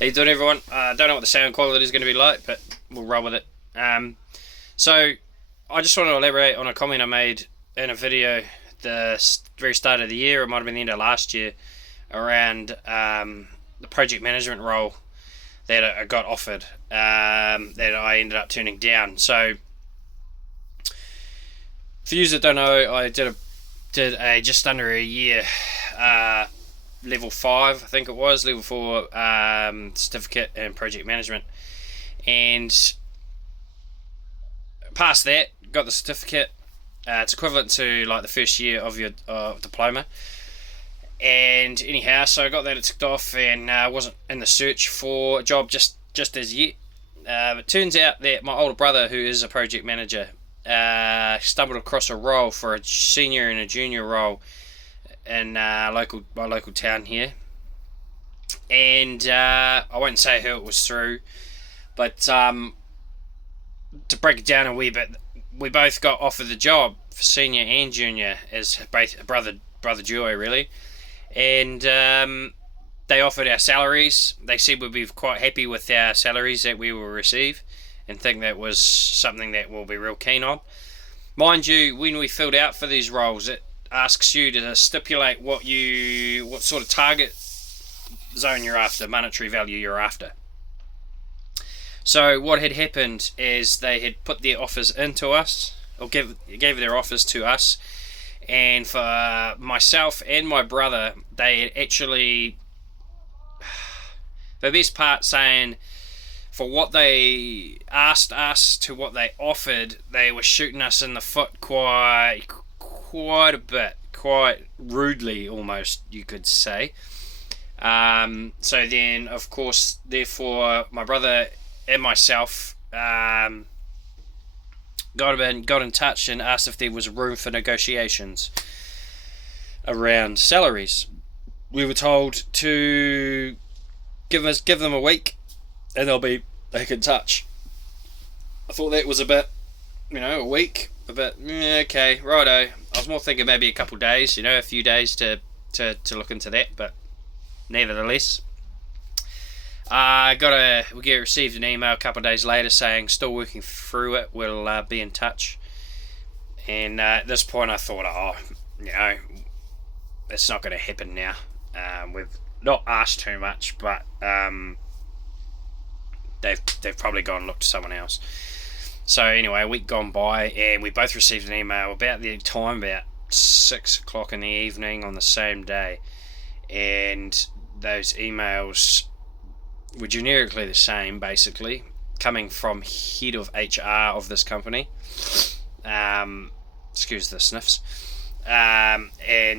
How you doing, everyone? I don't know what the sound quality is going to be like, but we'll roll with it. So, I just want to elaborate on a comment I made in a video at the very start of the year. It might have been the end of last year, around the project management role that I got offered, that I ended up turning down. So, for you that don't know, I did a just under a year uh, level 5, I think it was, level 4 certificate in project management. And past that, got the certificate. It's equivalent to like the first year of your diploma. And anyhow, so I got that ticked off, and wasn't in the search for a job just as yet. It turns out that my older brother, who is a project manager, stumbled across a role for a senior and a junior role in my local town here. And I won't say who it was through, but to break it down a wee bit, we both got offered the job for senior and junior as both brother duo, really. And they offered our salaries. They said we'd be quite happy with our salaries that we will receive, and think that was something that we'll be real keen on. Mind you, when we filled out for these roles, it asks you to stipulate what sort of target zone you're after, monetary value you're after. So what had happened is they had put their offers into us, or gave their offers to us, and for myself and my brother, they had actually, the best part, saying for what they asked us to what they offered, they were shooting us in the foot quite a bit, quite rudely almost, you could say. So then, of course, therefore, my brother and myself got in touch and asked if there was room for negotiations around salaries. We were told to give them a week, and they'll be back in touch. I thought that was a bit, a week, a bit, okay, righto. I was more thinking maybe a couple of days, a few days to look into that, but nevertheless. We received an email a couple of days later saying still working through it. We'll be in touch. And at this point, I thought, it's not going to happen now. We've not asked too much, but they've probably gone and looked to someone else. So anyway, a week gone by, and we both received an email about the time, about 6 o'clock in the evening on the same day, and those emails were generically the same, basically, coming from head of HR of this company. Excuse the sniffs. And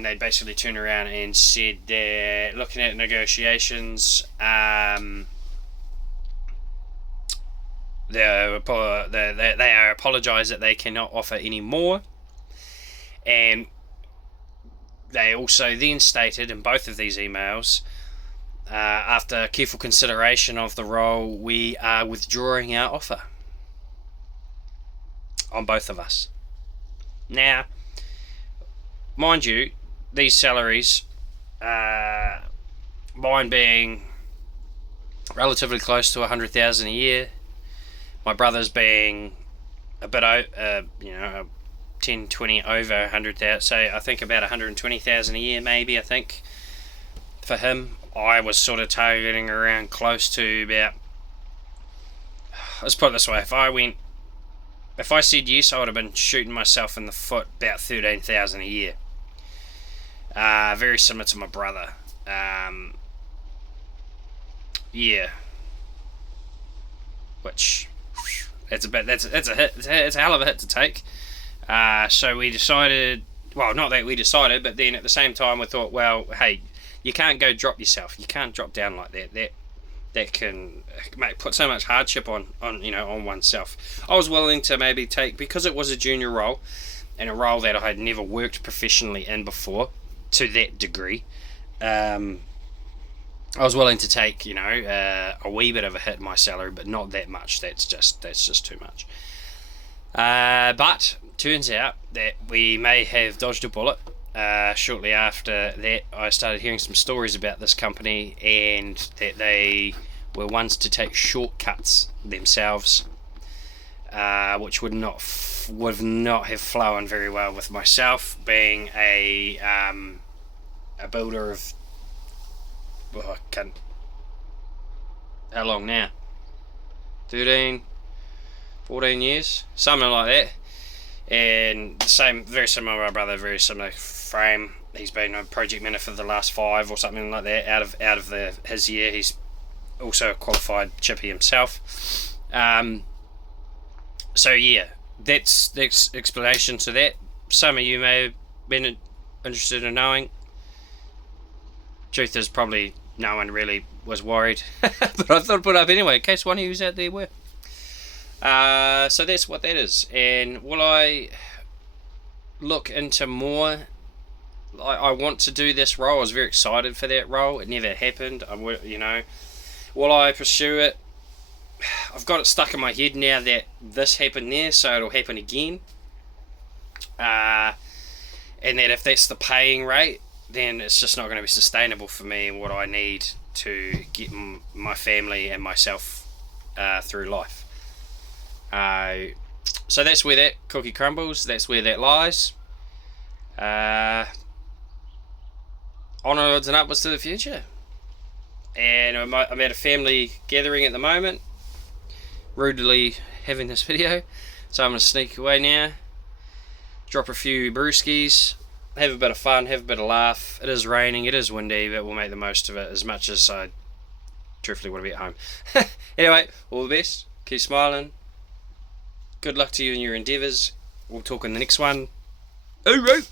they basically turned around and said they're looking at negotiations. They are apologise that they cannot offer any more. And they also then stated in both of these emails, after careful consideration of the role, we are withdrawing our offer on both of us. Now, mind you, these salaries, mine being relatively close to 100,000 a year, my brother's being a bit, 10, 20 over 100,000, so I think about 120,000 a year, maybe. I think for him, I was sort of targeting around close to about, let's put it this way, if I said yes, I would have been shooting myself in the foot about 13,000 a year. Very similar to my brother. Yeah. Which, it's a hit. It's a hell of a hit to take. So we decided, well, not that we decided, but then at the same time we thought, well, hey, you can't go drop yourself. You can't drop down like that. That can put so much hardship on oneself. I was willing to maybe take, because it was a junior role, and a role that I had never worked professionally in before to that degree. I was willing to take a wee bit of a hit in my salary, but not that much. That's just too much. But turns out that we may have dodged a bullet. Shortly after that, I started hearing some stories about this company, and that they were ones to take shortcuts themselves, which would not have flown very well with myself, being a builder of, well, how long now? 13, 14 years, something like that. And very similar to my brother, very similar frame. He's been a project manager for the last 5 or something like that. Out of his year, he's also a qualified chippy himself. So yeah, that's the explanation to that. Some of you may have been interested in knowing. Truth is, probably no one really was worried, but I thought I'd put it up anyway in case one of you out there were. So that's what that is. And will I look into more? I want to do this role. I was very excited for that role. It never happened. Will I pursue it? I've got it stuck in my head now that this happened there, so it'll happen again. And that if that's the paying rate, then it's just not going to be sustainable for me and what I need to get my family and myself through life. So that's where that cookie crumbles. That's where that lies. Onwards and upwards to the future. And I'm at a family gathering at the moment, rudely having this video, so I'm going to sneak away now, drop a few brewskis, have a bit of fun, have a bit of laugh. It is raining, it is windy, but we'll make the most of it as much as I truthfully want to be at home. Anyway, all the best, keep smiling, good luck to you in your endeavours. We'll talk in the next one. Alright.